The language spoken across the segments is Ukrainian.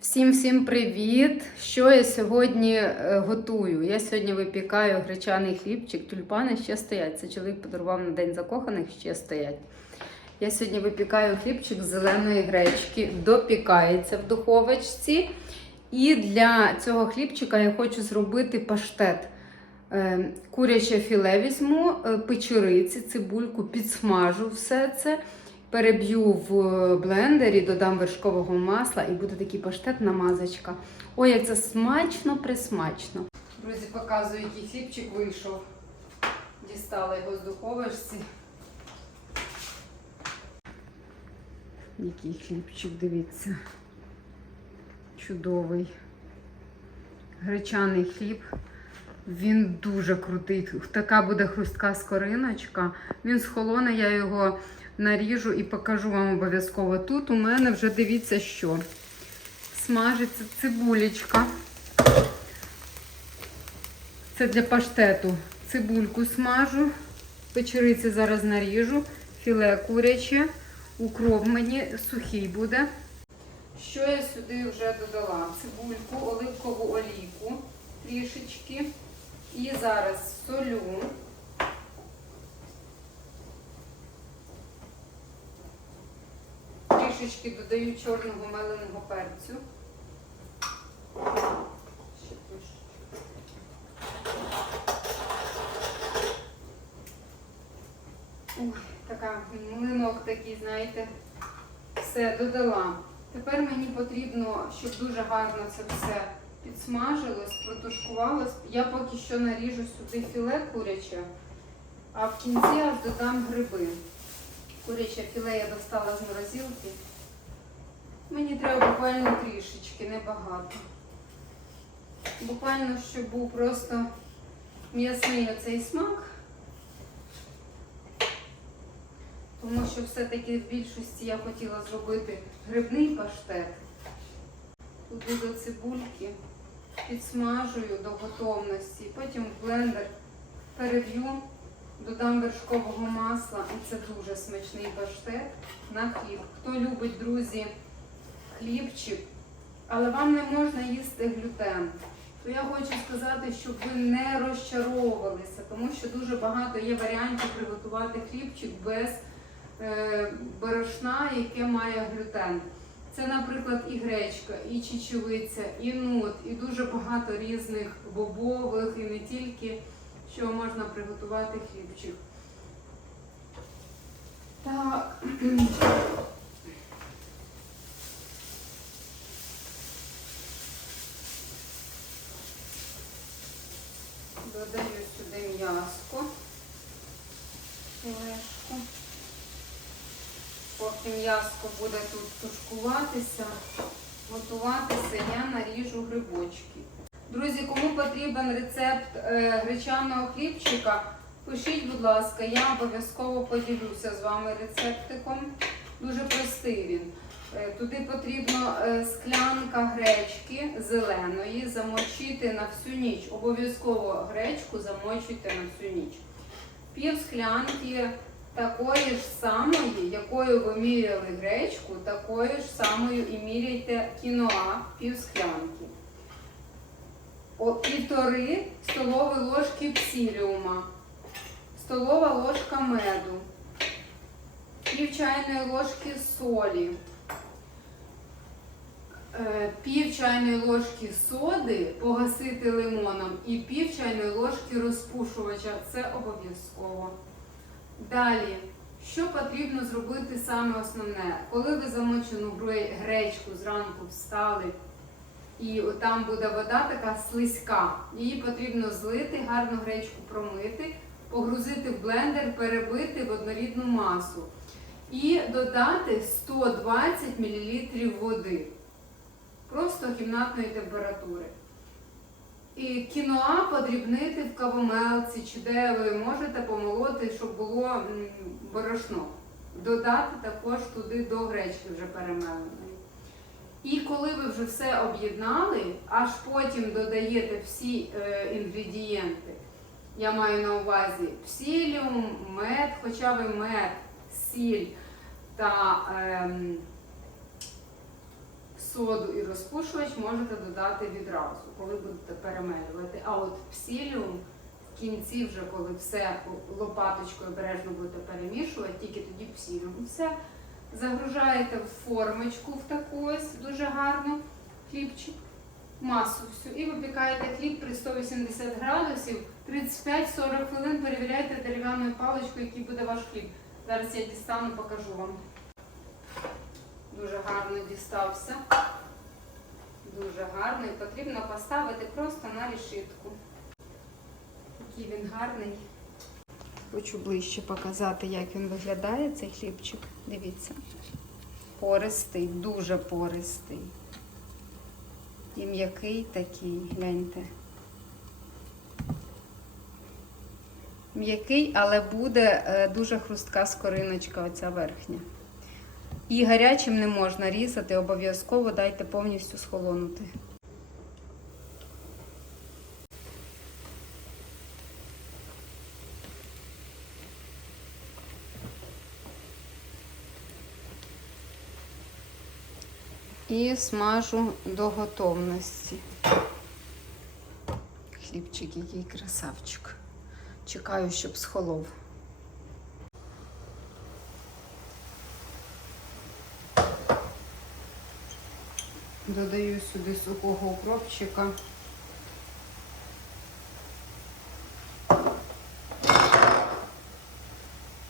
Всім всім привіт! Що я сьогодні е, готую? Я сьогодні випікаю гречаний хлібчик, тюльпани ще стоять. Це чоловік подарував на день закоханих, ще стоять. Я сьогодні випікаю хлібчик з зеленої гречки, допікається в духовочці. І для цього хлібчика я хочу зробити паштет. Е, Куряче філе візьму, е, печериці, цибульку, підсмажу все це. Переб'ю в блендері, додам вершкового масла і буде такий паштет намазочка. Ой, як це смачно, присмачно. Друзі, показую, який хлібчик вийшов. Дістала його з духовочці. Який хлібчик, дивіться. Чудовий. Гречаний хліб. Він дуже крутий. Така буде хрустка скориночка. Він схолоне, я його наріжу і покажу вам обов'язково. Тут у мене вже дивіться, що смажиться цибулечка. Це для паштету. Цибульку смажу, печериці зараз наріжу, філе куряче, укроп мені сухий буде. Що я сюди вже додала? Цибульку, оливкову олійку трішечки. І зараз солю. Трішечки додаю чорного меленого перцю. Ой, така млинок такий, знаєте, все додала. Тепер мені потрібно, щоб дуже гарно це все підсмажилось, протушкувалось. Я поки що наріжу сюди філе куряче, а в кінці аж додам гриби. Куряче філе я достала з морозилки. Мені треба буквально трішечки, небагато. Буквально, щоб був просто м'ясний оцей смак. Тому що все-таки в більшості я хотіла зробити грибний паштет. Тут буде цибульки, підсмажую до готовності, потім в блендер переб'ю, додам вершкового масла. І це дуже смачний паштет на хліб. Хто любить, друзі, хлібчик, але вам не можна їсти глютен. То я хочу сказати, щоб ви не розчаровувалися, тому що дуже багато є варіантів приготувати хлібчик без е, борошна, яке має глютен. Це, наприклад, і гречка, і чечевиця, і нут, і дуже багато різних бобових, і не тільки, що можна приготувати хлібчик. Так. Додаю сюди м'яско, філешку. Поки м'яско буде тут тушкуватися, готуватися, я наріжу грибочки. Друзі, кому потрібен рецепт е, гречаного хлібчика, пишіть, будь ласка, я обов'язково поділюся з вами рецептиком. Дуже простий він. Е, Туди потрібно е, склянка гречки зеленої, замочити на всю ніч. Обов'язково гречку замочуйте на всю ніч. Пів склянки такої ж самої, якою ви міряли гречку, такою ж самою і міряйте кіноа пів склянки. О, півтори столові ложки псиліума, столова ложка меду, пів чайної ложки солі, пів чайної ложки соди погасити лимоном і пів чайної ложки розпушувача. Це обов'язково. Далі, що потрібно зробити саме основне? Коли ви замочену гречку зранку встали, і там буде вода така слизька, її потрібно злити, гарно гречку промити, погрузити в блендер, перебити в однорідну масу і додати 120 мл води. Просто кімнатної температури. І кіноа подрібнити в кавомелці, чи де ви можете помолоти, щоб було борошно. Додати також туди до гречки вже перемеленої. І коли ви вже все об'єднали, аж потім додаєте всі е, інгредієнти. Я маю на увазі псиліум, мед, хоча ви мед, сіль та ем, соду і розпушувач можете додати відразу, коли будете перемелювати. А от псиліум в кінці, вже коли все лопаточкою обережно будете перемішувати, тільки тоді псиліум. Все загружаєте в формочку в таку ось дуже гарну хлібчик, масу всю. І випікаєте хліб при 180 градусів 35-40 хвилин. Перевіряйте дерев'яною паличкою, який буде ваш хліб. Зараз я дістану, покажу вам. Дуже гарно дістався. Дуже гарний. Потрібно поставити просто на решітку. Який він гарний. Хочу ближче показати, як він виглядає, цей хлібчик. Дивіться. Пористий, дуже пористий. І м'який такий, гляньте. М'який, але буде е, дуже хрустка скориночка, оця верхня. І гарячим не можна різати, обов'язково дайте повністю схолонути. І смажу до готовності. Хлібчик, який красавчик. Чекаю, щоб схолов. Додаю сюди сухого укропчика.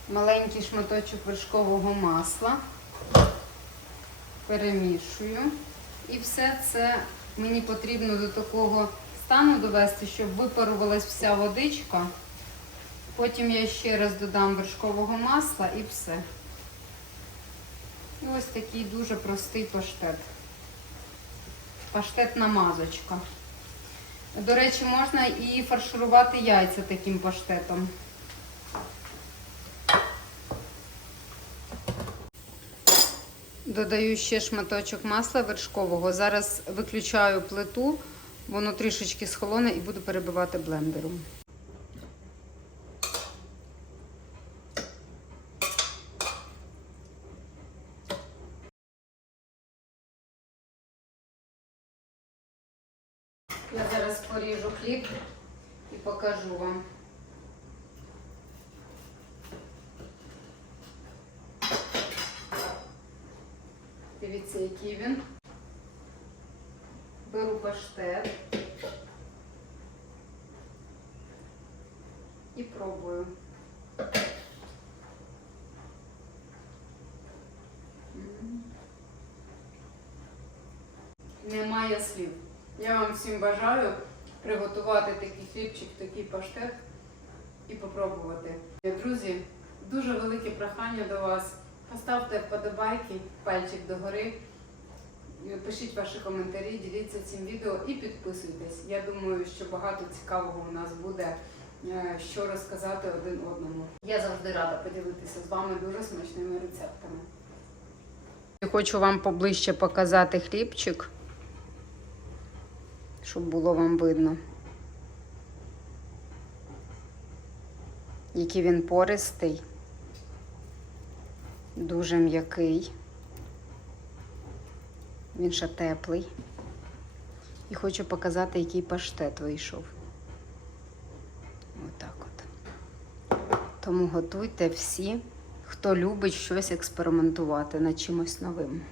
Маленький шматочок вершкового масла. Перемішую. І все це мені потрібно до такого стану довести, щоб випарувалась вся водичка. Потім я ще раз додам вершкового масла і все. І ось такий дуже простий паштет. Паштетна мазочка. До речі, можна і фарширувати яйця таким паштетом. Додаю ще шматочок масла вершкового. Зараз виключаю плиту, воно трішечки схолоне і буду перебивати блендером. Я зараз поріжу хліб і покажу вам. Дивіться, який він. Беру паштет і пробую. Немає слів. Я вам всім бажаю приготувати такий хлібчик, такий паштет і попробувати. Друзі, дуже велике прохання до вас. Поставте вподобайки, пальчик догори, пишіть ваші коментарі, діліться цим відео і підписуйтесь. Я думаю, що багато цікавого у нас буде, е, що розказати один одному. Я завжди рада поділитися з вами дуже смачними рецептами. Хочу вам поближче показати хлібчик, щоб було вам видно. Який він пористий. Дуже м'який. Він ще теплий. І хочу показати, який паштет вийшов. Отак от. Тому готуйте всі, хто любить щось експериментувати над чимось новим.